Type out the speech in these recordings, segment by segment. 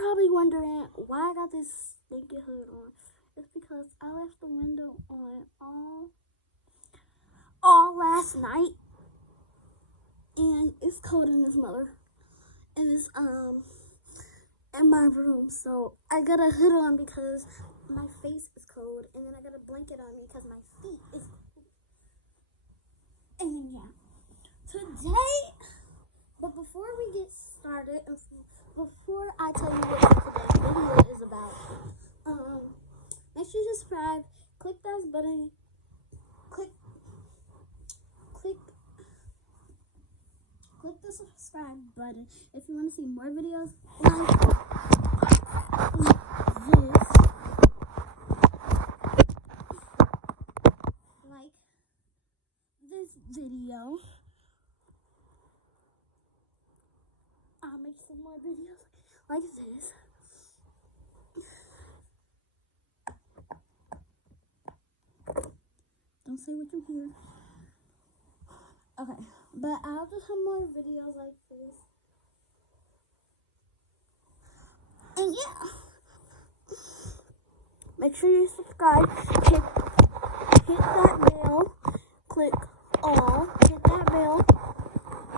probably wondering why I got this stinky hood on. It's because I left the window on all last night, and it's cold in this mother, and it's in my room, so I got a hood on because my face is cold, and then I got a blanket on me because my feet is cold. And then yeah, today. But before we get started, and before I tell you what today's video is about, make sure you subscribe, click that button, click the subscribe button if you want to see more videos like this video. I'll make some more videos like this. Don't say what you hear. Okay, but I'll just have more videos like this. And yeah, make sure you subscribe. Hit that bell. Click all. Hit that bell.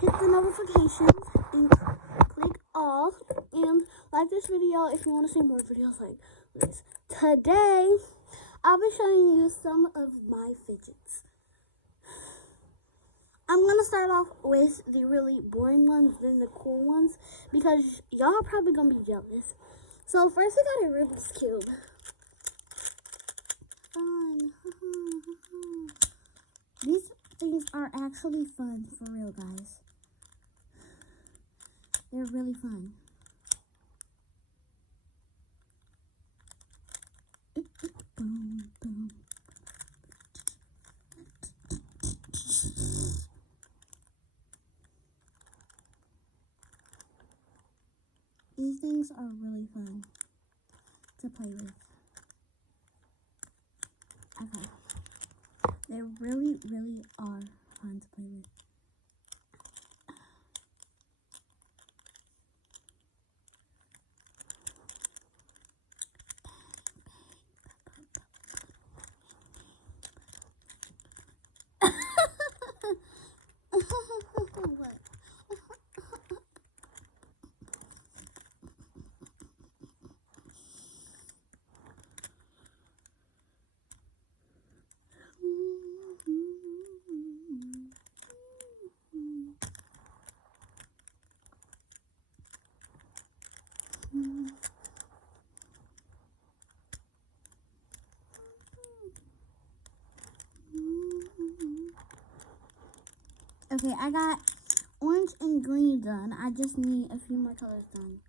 Hit the notifications and click all. And like this video if you want to see more videos like this. Today, I'll be showing you some of my fidgets. I'm going to start off with the really boring ones, then the cool ones, because y'all are probably going to be jealous. So first we got a Rubik's Cube. Fun. These things are actually fun, for real, guys. They're really fun. Boom, boom. These things are really fun to play with. Okay. They really, really are fun to play with. What? Okay, I got orange and green done. I just need a few more colors done.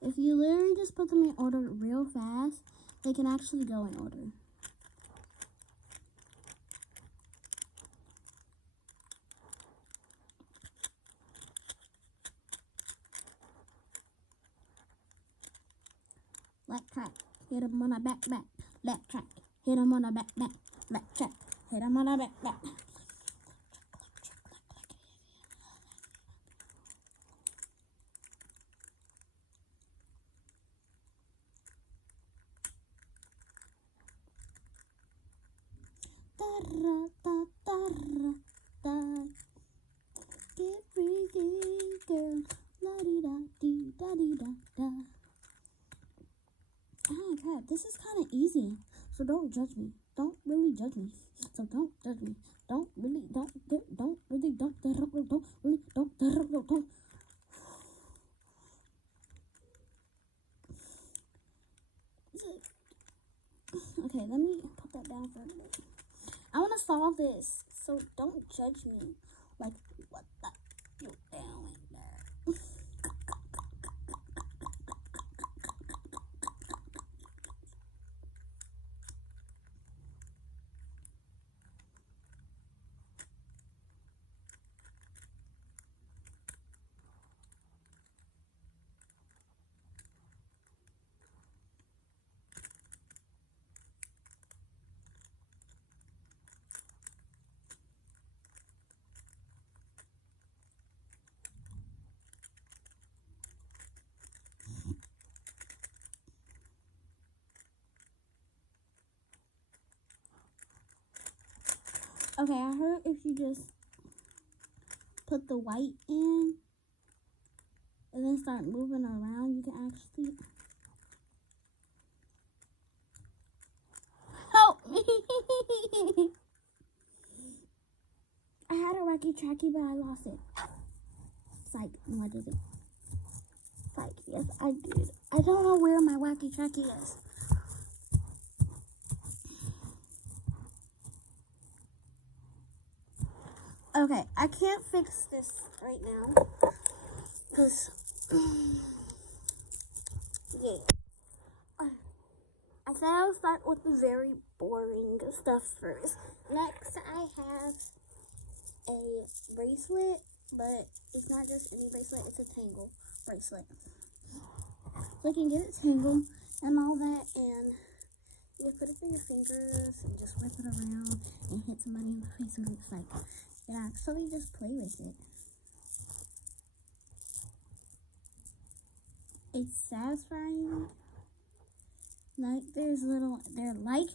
If you literally just put them in order real fast, they can actually go in order. Left track, hit him on the back. Left track, hit him on the back. Left track, hit him on the back. Get freaky, girl. La-di-da-dee-da-dee-da-da. Ah, crap. This is kind of easy. So don't judge me. Don't really judge me. So don't judge me. Don't really. Okay, let me put that down for a minute. I want to solve this, so don't judge me. Like, what the you doing there? Okay, I heard if you just put the white in and then start moving around, you can actually help me. I had a wacky tracky, but I lost it. Psych, no, I didn't. Psych, yes, I did. I don't know where my wacky tracky is. Okay, I can't fix this right now because yeah. I said I'll start with the very boring stuff first. Next, I have a bracelet, but it's not just any bracelet, it's a tangle bracelet. So you can get it tangled and all that, and you put it through your fingers and just whip it around and hit somebody in the face with it. It's like, you actually just play with it. It's satisfying. Like they're like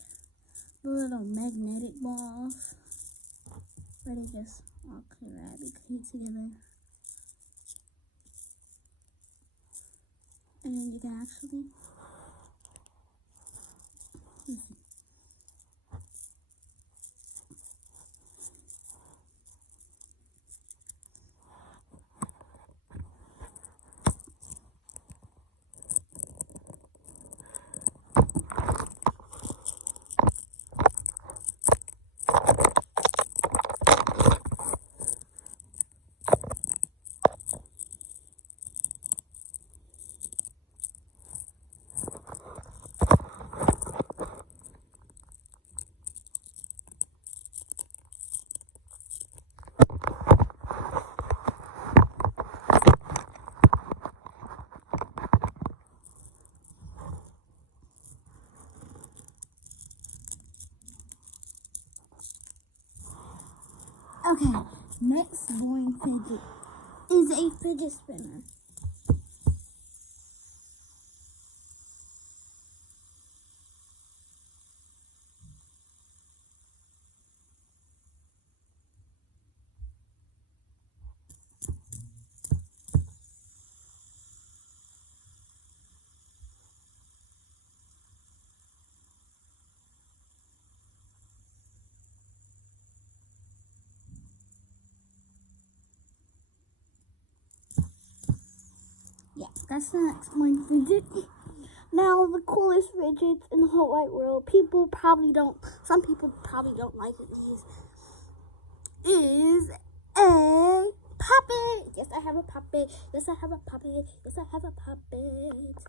the little magnetic balls where they just all gravitate together. And then you can actually listen. Okay, next boring fidget is a fidget spinner. Yeah, that's the next boring fidget. Now, the coolest fidgets in the whole wide world, some people probably don't like these, is a puppet. Yes, I have a puppet. Yes, I have a puppet. Yes, I have a puppet.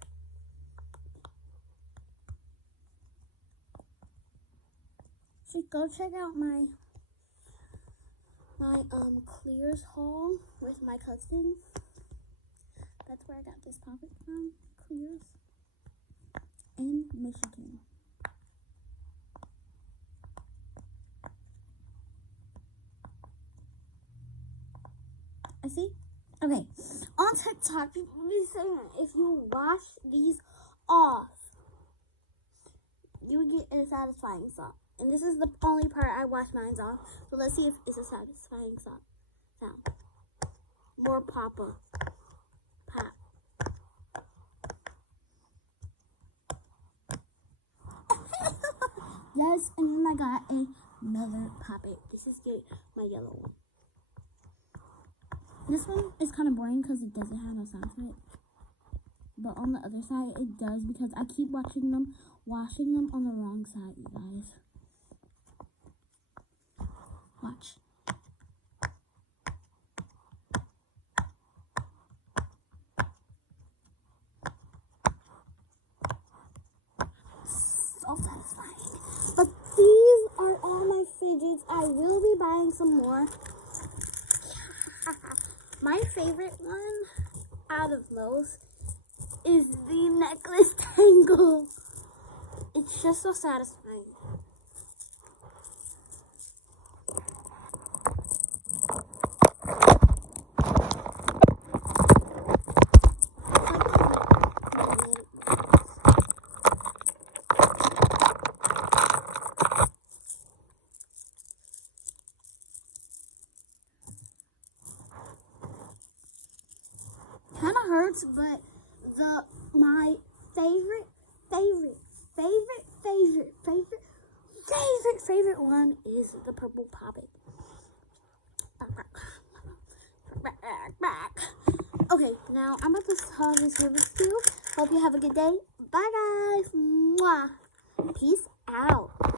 So go check out my Clears haul with my cousin. That's where I got this puppet from, Clears, in Michigan. I see. Okay, on TikTok, people be saying if you wash these off, you get a satisfying sound. And this is the only part I wash mine off. So let's see if it's a satisfying sound. More pop-up. Pop. Yes, and then I got another puppet. This is my yellow one. This one is kind of boring because it doesn't have no sound to it. But on the other side, it does because I keep washing them on the wrong side, you guys. Watch. So satisfying. But these are all my fidgets. I will be buying some more. My favorite one out of most is the necklace tangle. It's just so satisfying. hurts, but my favorite one is the purple poppet. Okay, now I'm about to solve this Rubik's Cube. Hope you have a good day. Bye, guys. Mwah. Peace out.